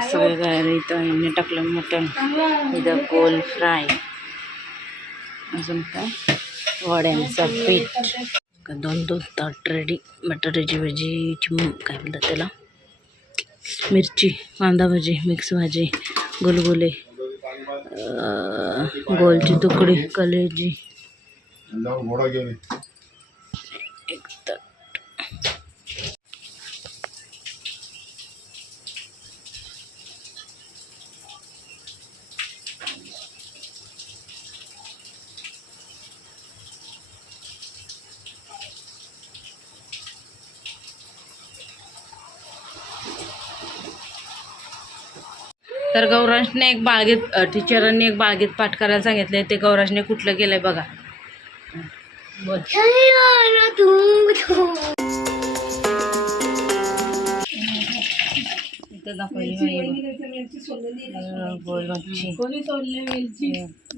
सगळं गायला इथं. आईने टाकलं मटण. इथं गोल फ्राय. अजून काय? वड्यांचं पीठ. का दोन दोन ताट रेडी बटाट्याची भाजी चिम काय म्हणतात त्याला? मिरची कांदा भाजी मिक्स भाजी गुलगुले गोलची तुकडी कलेजी. तर गौरांशने एक बाळगीत टीचरांनी एक बाळगीत पाठ करायला सांगितले ते गौरांशने कुठलं केलंय बघा.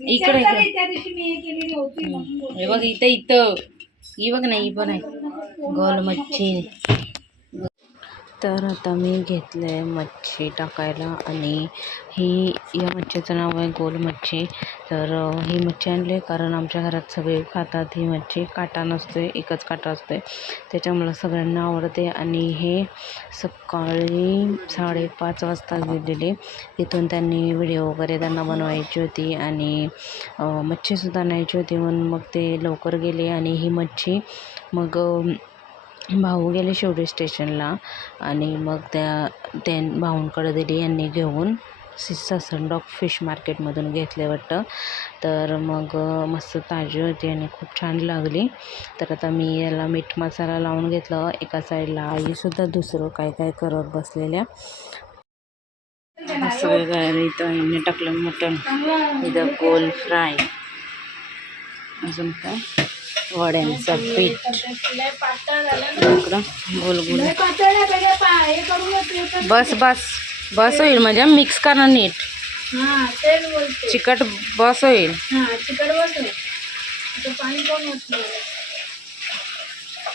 इकडे हे बघ इथं इथं. ही बघ ना ही पण आहे गोल मच्छी तर आता मी घेतलं आहे मच्छी टाकायला आणि ही या मच्छीचं नाव आहे गोल मच्छी. तर ही मच्छी आणली कारण आमच्या घरात सगळे खातात ही मच्छी. काटा नसते एकच काटा असते त्याच्यामुळं सगळ्यांना आवडते आणि हे सकाळी साडेपाच वाजता गेलेले तिथून त्यांनी व्हिडिओ वगैरे त्यांना बनवायची होती आणि मच्छीसुद्धा न्यायची होती म्हणून मग ते लवकर गेले आणि ही मच्छी मग भाऊ गेले शेवटी स्टेशनला आणि मग त्या त्या भाऊंकडं दिली यांनी घेऊन सि ससनडॉक फिश मार्केटमधून घेतले वाटतं. तर मग मस्त ताजी होती आणि खूप छान लागली. तर आता मी याला मीठ मसाला लावून घेतलं. एका साईडला आईसुद्धा दुसरं काय काय करत बसलेल्या. सगळं काय इथं आईने टाकलं मटण. इथं गोल फ्राय. अजून काय? वड्यांचं पीठ. गोलगोल बस बस बस होईल म्हणजे मिक्स करा नीट. चिकट बस होईल.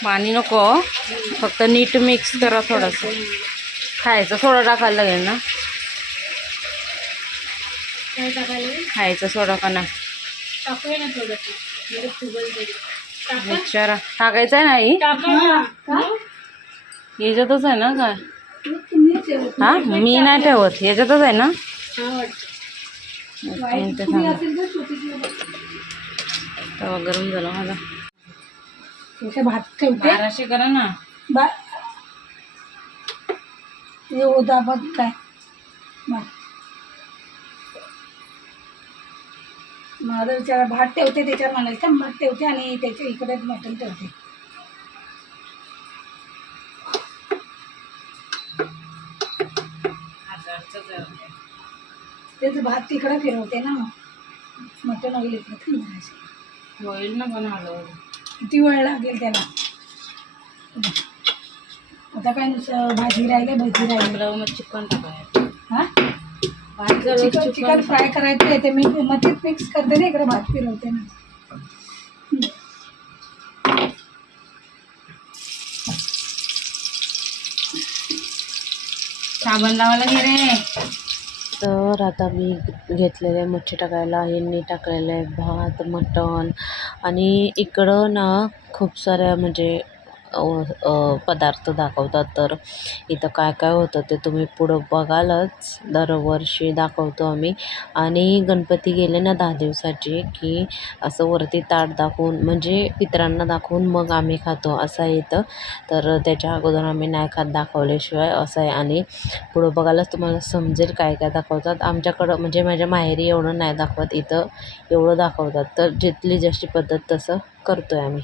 पाणी नको फक्त नीट मिक्स करा थोडंसं. खायचा सोडा टाकायला लागेल ना? खायचा सोडा का ना विचारा टाकायचा आहे ना आई? याच्यातच आहे ना काय? हा? मी नाही ठेवत. याच्यातच आहे ना? एक मिनिटं थांबा. तवा गरम झाला माझा. भात ठेवते. बाराशे करा ना. बा उदा बघ काय? बा. माझा विचार भात ठेवते त्याच्यावर म्हणायचं भात ठेवते आणि त्याच्या इकडे मटण ठेवते. तेच भात तिकडे फिरवते ना. मटण होईल इकडे. होईल ना पण हळूहळू. किती वेळ लागेल त्याला? आता काय नुसतं भाजी राहिले भजी राहिले मग चिकन की चिकन चिकन फ्राय करायचं आहे ते मी मध्येच मिक्स करते ना इकडे भात फिरवते ना. साबण लावायला घे रे. तर आता मी घेतलेले मच्छी टाकायला यांनी टाकलेलं आहे भात मटण आणि इकडं ना खूप साऱ्या म्हणजे पदार्थ दाखवतात. तर इथं काय काय होतं ते तुम्ही पुढं बघालच. दरवर्षी दाखवतो आम्ही. आणि गणपती गेले ना दहा दिवसाचे की असं वरती ताट दाखवून म्हणजे पितरांना दाखवून मग आम्ही खातो. असं येतं इथं. तर त्याच्या अगोदर आम्ही नाही खात दाखवल्याशिवाय असं आहे. आणि पुढं बघायलाच तुम्हाला समजेल काय काय दाखवतात. आमच्याकडं म्हणजे माझ्या माहेरी एवढं नाही दाखवत. इथं एवढं दाखवतात. तर जिथली जशी पद्धत तसं करतो आहे आम्ही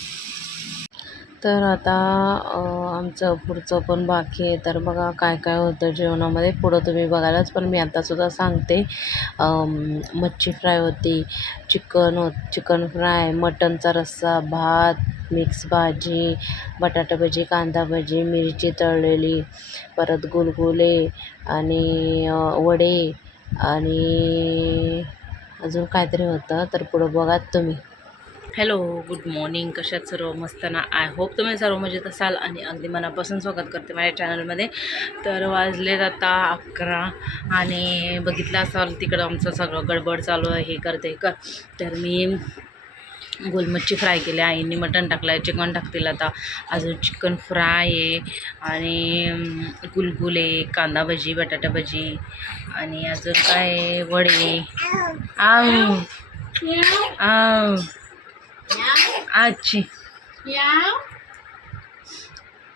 तर आता आमचं पुढचं पण बाकी आहे. तर बघा काय काय होतं जेवणामध्ये. पुढं तुम्ही बघायलाच पण मी आत्तासुद्धा सांगते. मच्छी फ्राय होती चिकन हो चिकन फ्राय मटनचा रस्सा भात मिक्स भाजी बटाटा भजी कांदा भजी मिरची तळलेली परत गुलगुले आणि वडे आणि अजून काहीतरी होतं. तर पुढं बघा तुम्ही. हॅलो गुड मॉर्निंग कशात सर्व मस्त ना? आय होप तुम्ही सर्व मजेत असाल आणि अगदी मनापासून स्वागत करते माझ्या चॅनलमध्ये तर वाजले आता अकरा आणि बघितलं असाल तिकडं आमचं सगळं गडबड चालू आहे हे करते का तर मी गोलमच्छी फ्राय केली आईने मटण टाकलं आहे चिकन टाकतील आता. अजून चिकन फ्राय आहे आणि गुलगुले कांदा भजी बटाटा भजी आणि अजून काय आहे, वडे. आव आव आजी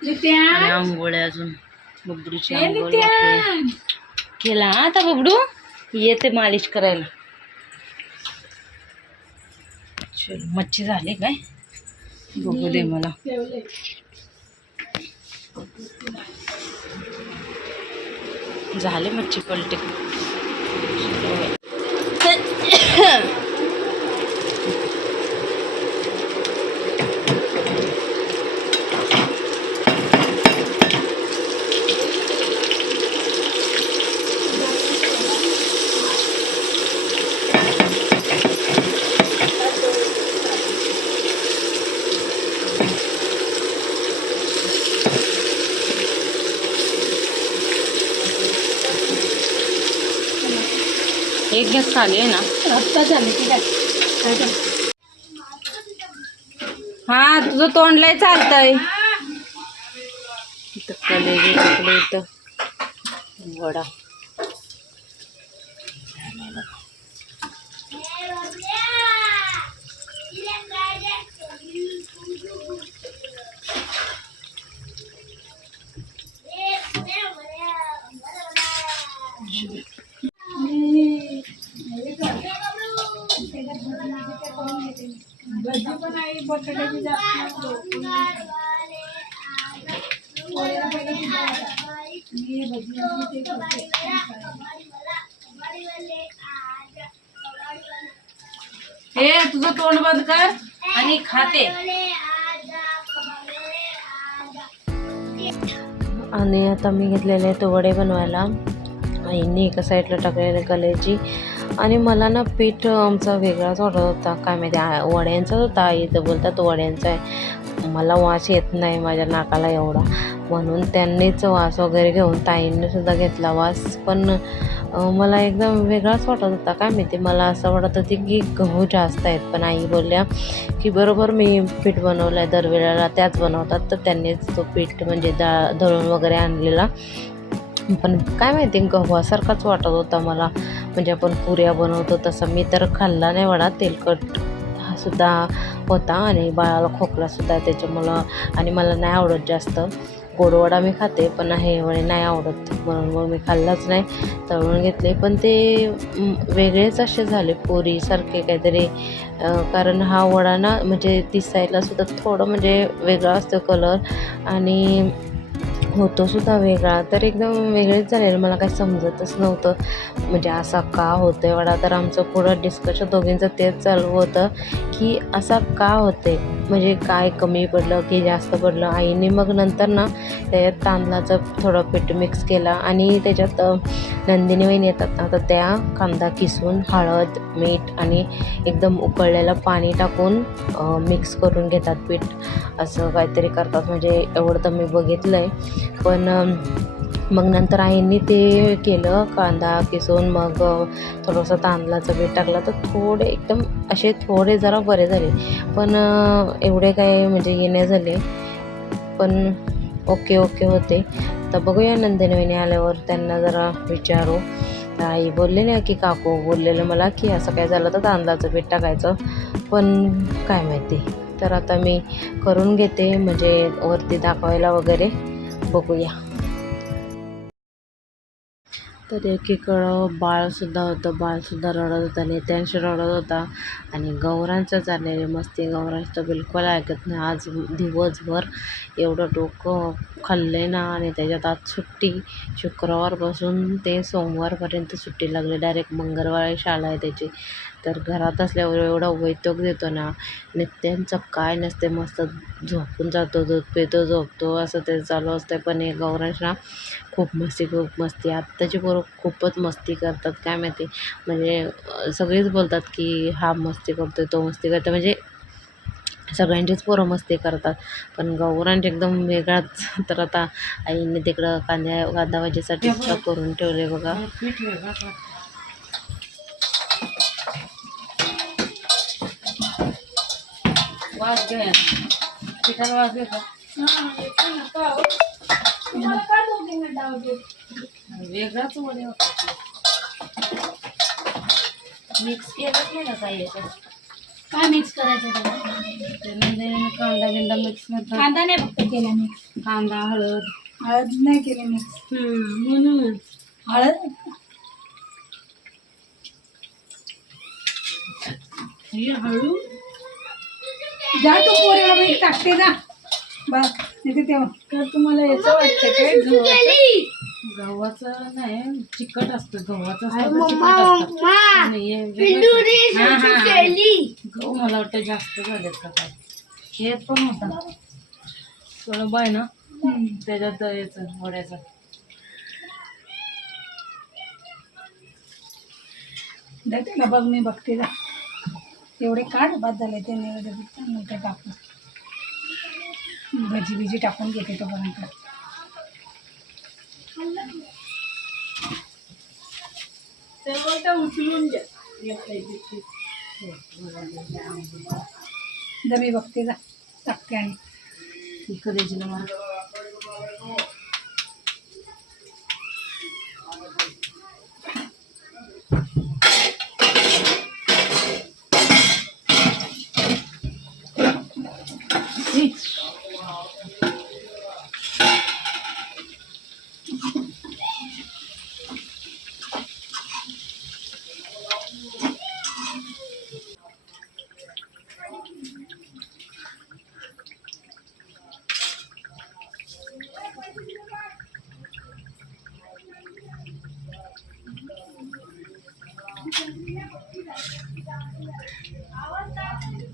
आणि आंघोळ आहे अजून. बबडूची आंघोळ. केला आता बबडू? येते मालिश करायला. चल मच्छी झाली काय? बघू दे मला. झाले मच्छी पलटे. एक गॅस खाली आहे ना. झाले की काय? हा तुझं तोंड लय चालतंय. इथं इथं. वडा. भजी पण आहे बटाट्याची जास्त हे भजी हे तुझं तोंड बंद कर आणि खाते. आणि आता मी घेतलेले आहेत वडे बनवायला. आईने एका साईडला टाकलेले कलेची. आणि मला ना पीठ आमचा वेगळाच ऑर्डर होता. काय माहिती वड्यांचाच होता. आई तर बोलतात वड्यांचा आहे. मला वास येत नाही माझ्या नाकाला एवढा. म्हणून त्यांनीच वास वगैरे घेऊन ताईंनी सुद्धा घेतला वास. पण मला एकदम वेगळाच वाटत होता. काय माहिती मला असं वाटत होती की गहू जास्त आहेत. पण आई बोलल्या की बरोबर मी पीठ बनवलं आहे दरवेळेला त्याच बनवतात. तर त्यांनीच तो पीठ म्हणजे दा दळून वगैरे आणलेला. पण काय माहिती गव्हासारखाच वाटत होता मला. म्हणजे आपण पुऱ्या बनवतो तसं. मी तर खाल्ला नाही वडा तेलकट हा सुद्धा होता आणि बाळाला खोकलासुद्धा आहे त्याच्यामुळं. आणि मला नाही आवडत जास्त. गोडवडा मी खाते पण हे वडे नाही आवडत. म्हणून मग मी खाल्लाच नाही तळून घेतले. पण ते वेगळेच असे झाले पुरीसारखे काहीतरी. कारण हा वडा ना म्हणजे दिसायला सुद्धा थोडं म्हणजे वेगळा असतो कलर आणि होतो सुद्धा वेगळा. तर एकदम वेगळेच झालेलं मला काही समजतच नव्हतं. म्हणजे असा का होतं आहे वडा? तर आमचं पुढं डिस्कशन दोघींचं तेच चालू होतं की असा का होते म्हणजे काय कमी पडलं की जास्त पडलं? आईने मग नंतर ना त्याच्यात तांदळाचं थोडं पीठ मिक्स केला आणि त्याच्यात नंदिनी वहिनी येतात ना तर त्या कांदा किसून हळद मीठ आणि एकदम उकळलेलं पाणी टाकून मिक्स करून घेतात पीठ. असं काहीतरी करतात. म्हणजे एवढं तर मी बघितलं आहे पण मग नंतर आईंनी ते केलं कांदा किसून मग थोडंसं तांदळाचं पीठ टाकलं तर थोडे एकदम असे थोडे जरा बरे झाले. पण एवढे काय म्हणजे हे नाही झाले. पण ओके ओके होते. तर बघूया नंदिनी आल्यावर त्यांना जरा विचारू. तर आई बोलले ना की काकू बोललेलं मला की असं काय झालं तर तांदळाचं पीठ टाकायचं. पण काय माहिती. तर आता मी करून घेते म्हणजे वरती दाखवायला वगैरे. बघूया. तर एकीकडं बाळसुद्धा होतं. बाळसुद्धा रडत होता. नेत्यांशी रडत होता. आणि गौरांचं चाललेली मस्ती गौरांचं तर बिलकुल ऐकत नाही. आज दिवसभर एवढं डोकं खाल्ले ना आणि त्याच्यात आज सुट्टी. शुक्रवारपासून ते सोमवारपर्यंत सुट्टी लागली. डायरेक्ट मंगळवारी शाळा आहे त्याची. तर घरात असल्यावर एवढा वैताग देतो ना. नित्यांचं काय नसते मस्त झोपून जातो दूध पितो झोपतो असं ते चालू असतं पण हे गौरांश ना खूप मस्ती खूप मस्ती. आत्ताची पोरं खूपच मस्ती करतात. काय माहिती? म्हणजे सगळेच बोलतात की हा मस्ती करतोय तो मस्ती करतो म्हणजे सगळ्यांचीच पोरं मस्ती करतात. पण गौरांश एकदम वेगळाच. तर आता आईने तिकडं कांद्या कांदा भाजीसाठी करून ठेवले बघा. वास घ्या पिठाला वास आवडते? वेगळाच वडे मिक्स केलंच नाही ना काही याच्यात? काय मिक्स करायचं त्याला? त्यामध्ये कांदा बिंदा मिक्स करतात कांदा नाही फक्त केला मिक्स कांदा हळद. हळद नाही केली मिक्स म्हणून हळद? हे हळू जा तू पोरीला मीठ टाकते जा. बस तिथे तेव्हा तर तुम्हाला याचं वाटतं काय? गव्हाचं? गव्हाचं नाही चिकट असतं. गव्हाचं असतं तर चिकट हे. हा, हा. गहू मला वाटतं जास्त झालेत का काय? हे पण होता. सोळंब आहे ना? हम्म. त्याच्यात याचं वड्याचं. दे त्याला बघ मी बघते जा. एवढे काढ बाद झाले ते नैवेद्य नंतर टाकून भजी बिजी टाकून घेते तोपर्यंत. उचलून जा मी बघते जा टाकते आणि. इकडे द्यायची ना मला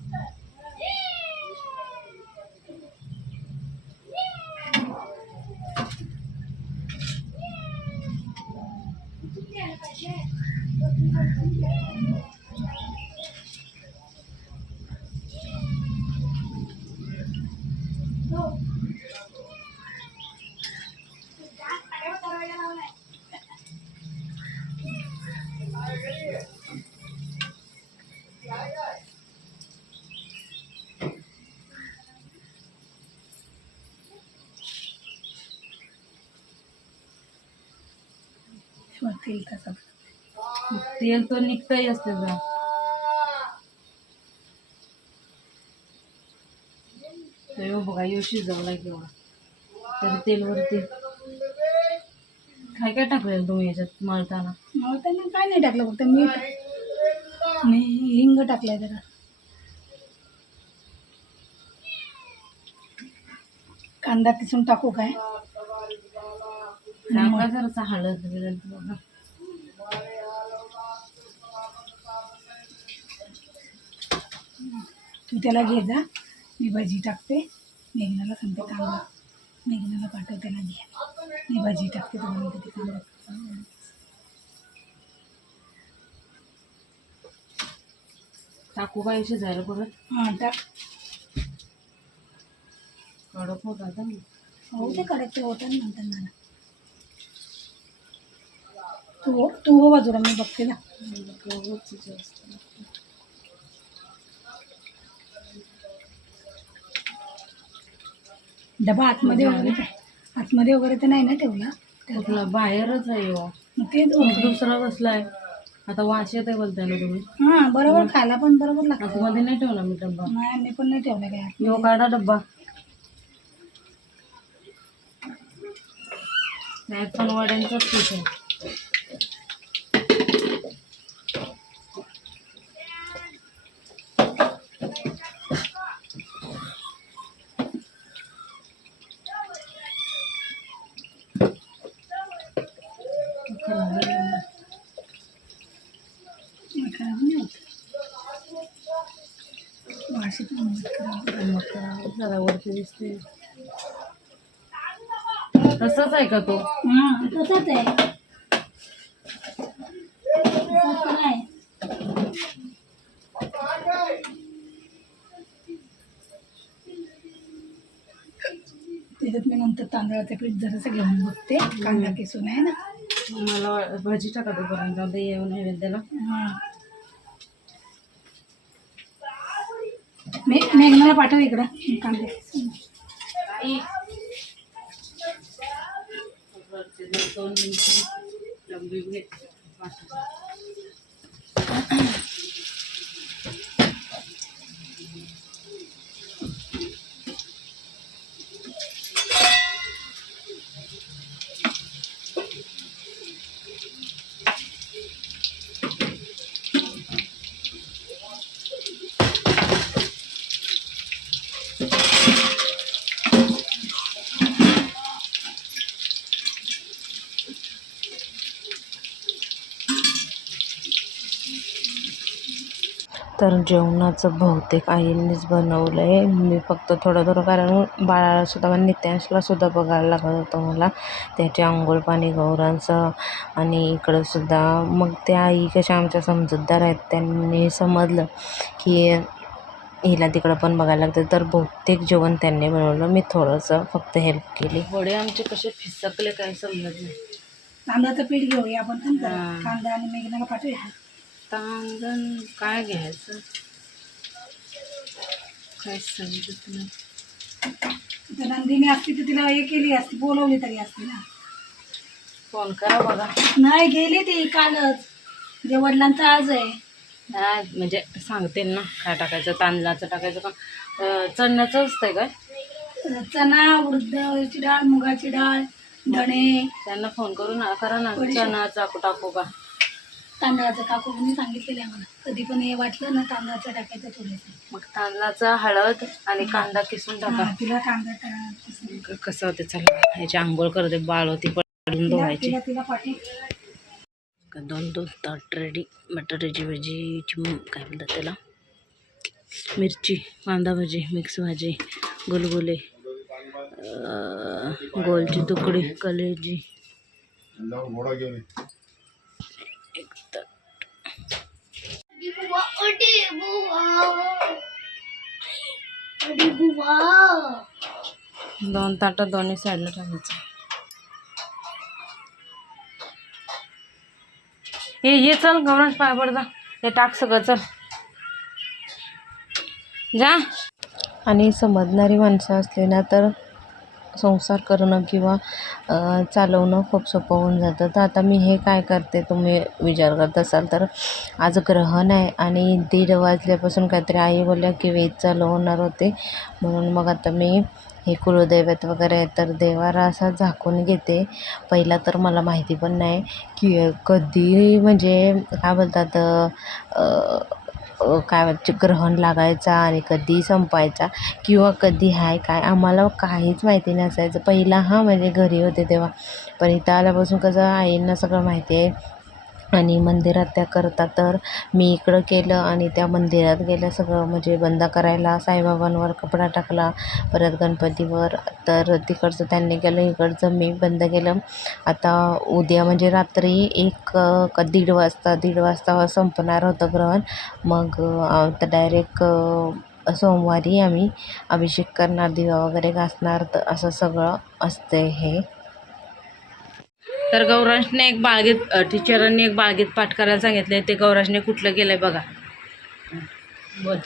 तेल तसं. तेल तर निघताही असते जरा. तर येऊ बघा यो शिजवलाय केवढा. तर तेलवरती काय काय टाकलेलं तुम्ही याच्यात मळताना? मळताना काय नाही टाकलं फक्त मीठ आणि हिंग टाकलाय जरा. कांदा किसून टाकू काय? जरासा हळद बघा. तू त्याला घे जा. मी भजी टाकते. मेघनाला सांगते कांदा मेघनाला पाठव त्याला घे. मी भजी टाकते तुम्हाला तिथे कांदा टाकू काय शिजायला परत हां टाक. कडक होत आता हो ते करायचं होतं ना नंतर मला. तू हो तू हो बाजूला मी बघते ना. डबा आतमध्ये वगैरे आतमध्ये वगैरे तर नाही ना ठेवला? कुठला? बाहेरच आहे हो. मग तेच होते दुसरा बसलाय. आता वास येत आहे बोलताय ना तुम्ही? हां बरोबर खायला पण बरोबर लागतं आतमध्ये नाही ठेवला मी डब्बा नाही मी पण नाही ठेवलं काय. यो काढा डब्बा त्यात पण वड्यांचाच पीठ आहे खराब नाही होत मोठा जरा वरती दिसते तसंच आहे का तो हां तसाच आहे तसाच तर आहे त्याच्यात मी नंतर तांदळाचं पीठ जरासं घेऊन बघते कांदा किसून आहे ना मला वा- भाजी टाका तोपर्यंत जाऊ दे येऊन नैवेद्याला हां मे मेघनाला पाठव इकडं कांदा किसून दोन मिनिटं तर जेवणाचं बहुतेक आईंनीच बनवलं आहे मी फक्त थोडं थोडं कारण बाळाला सुद्धा म्हणजे नित्यांशला सुद्धा बघायला लागत होतं मला. त्याचे अंघोळ पाणी गौरांचं आणि इकडं सुद्धा. मग त्या आई कशा आमच्या समजूतदार आहेत त्यांनी समजलं की हिला तिकडं पण बघायला लागतं. तर बहुतेक जेवण त्यांनी बनवलं. मी थोडंसं फक्त हेल्प केली. वडे आमचे कसे फिसकले काय समजत नाही. तांदळाचं पीठ घेऊया आपण. कांदा आणि मेघनाला पाठवूया. तांदण काय घ्यायचं? काय समजत नाही. तर नंदिनी असती तर तिला हे केली असती बोलवली तरी असती ना. फोन करा बघा. नाही गेली ती कालच. जे वडिलांचा आज आहे. हा म्हणजे सांगते ना काय टाकायचं तांदळाचं टाकायचं का अं, चण्याचं असतंय काय? चणा उडदाची डाळ मुगाची डाळ धणे. त्यांना फोन करू ना करा ना बडीशेप. चणा चाकू टाकू का? तांदळाचं काकूनी सांगितलेलं आहे मला कधी पण हे वाटलं ना तांदळाचं टाकायचं थोडंसं. मग तांदळाचा हळद आणि कांदा किसून टाका. हां, तिला कांदा कसं होते? चला ह्याची आंघोळ करते बाळ होती पडून तिला धुवायची. तिला तिला पाठी. दोन दोन ताट रेडी बटाट्याची भाजी चिम काय म्हणतात त्याला? मिरची कांदा भाजी मिक्स भाजी गुलगुले अं, गोलची तुकडी कलेजी. दोन ताटं दोन्ही साईडला टाकायचं हे ये चल गौरांश पाय पड जा. हे टाक सगळं चल. जा. आणि समजणारी माणसं असली ना तर संसार करणं किंवा चालवणं खूप सोपं होऊन जातं. तर आता मी हे काय करते तुम्ही विचार करत असाल तर आज ग्रहण आहे आणि दीड वाजल्यापासून काहीतरी आई बोलल्या की वेद चालू होणार होते. म्हणून मग आता मी हे कुलदैवत वगैरे आहे तर देवारा असा झाकून घेते. पहिला तर मला माहिती पण नाही की कधी म्हणजे काय बोलतात काय म्हणते ग्रहण लागायचा आणि कधी संपायचा किंवा कधी आहे काय आम्हाला काहीच माहिती नसायचं. पहिला हां म्हणजे घरी होते तेव्हा. पण इथं आल्यापासून कसं आईंना सगळं माहिती आहे. आणि मंदिरात त्या करतात तर मी इकडं केलं आणि त्या मंदिरात गेल्या सगळं. म्हणजे बंद करायला साईबाबांवर कपडा टाकला परत गणपतीवर. तर तिकडचं त्यांनी केलं इकडचं मी बंद केलं. आता उद्या म्हणजे रात्री एक का दीड वाजता दीड वाजता संपणार होतं ग्रहण. मग तर आता सोमवारी आम्ही अभिषेक करणार दिवा वगैरे घासणार. तर असं सगळं असतं हे. तर गौरांशने एक बाळगीत टीचरांनी एक बाळगीत पाठ करायला सांगितले. ते गौरांशने कुठलं केलंय बघा. बोल.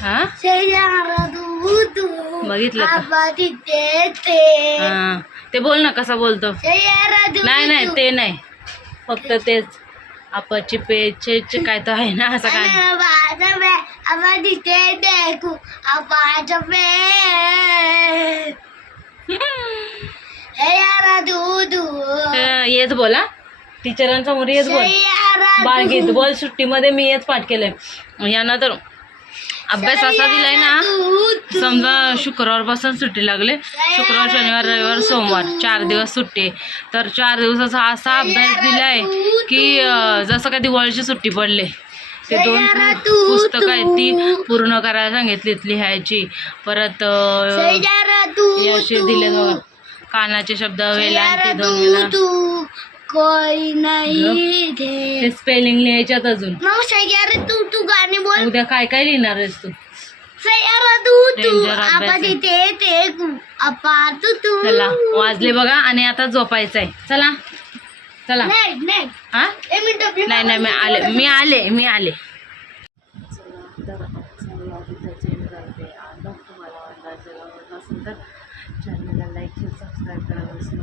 हा? बघितलं हा. ते बोल ना कसा बोलतो. नाही नाही ते नाही. फक्त तेच. आपाची पेचे काय तर आहे ना असं काय येच बोला. टीचरांसमोर येच बोल. बाळगीत बोल सुट्टीमध्ये मी हेच पाठ केलंय. यांना तर अभ्यास असा दिलाय ना समजा शुक्रवारपासून सुट्टी लागले. शुक्रवार शनिवार रविवार सोमवार चार दिवस सुट्टी आहे. तर चार दिवसाचा असा अभ्यास दिलाय की अं, जसं का दिवाळीची सुट्टी पडले ते दोन पु- पुस्तकं आहेत ती पूर्ण करायला सांगितलीत लिहायची. परत अं, हे असे दिले कानाचे शब्द कोई नाही ते स्पेलिंग लिहायच्यात अजून. सैयारा तू तू गाणी बोल. उद्या काय काय लिहिणार आहेस तू? सैयारा तू तू Danger आपा. तिथे ते कु- आपा तू तू चला वाजले बघा आणि आता झोपायचं आहे. चला चला. नाही नाही. हा? एक मिनिट नाही नाही मी आले मी आले मी आले. चॅनलला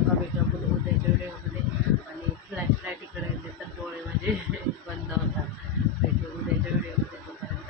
का भेटून उद्याच्या आणि फ्लॅट फ्लॅट इकडे येते तर डोळे म्हणजे बंद होतात. भेटू उद्याच्या व्हिडिओमध्ये तोपर्यंत.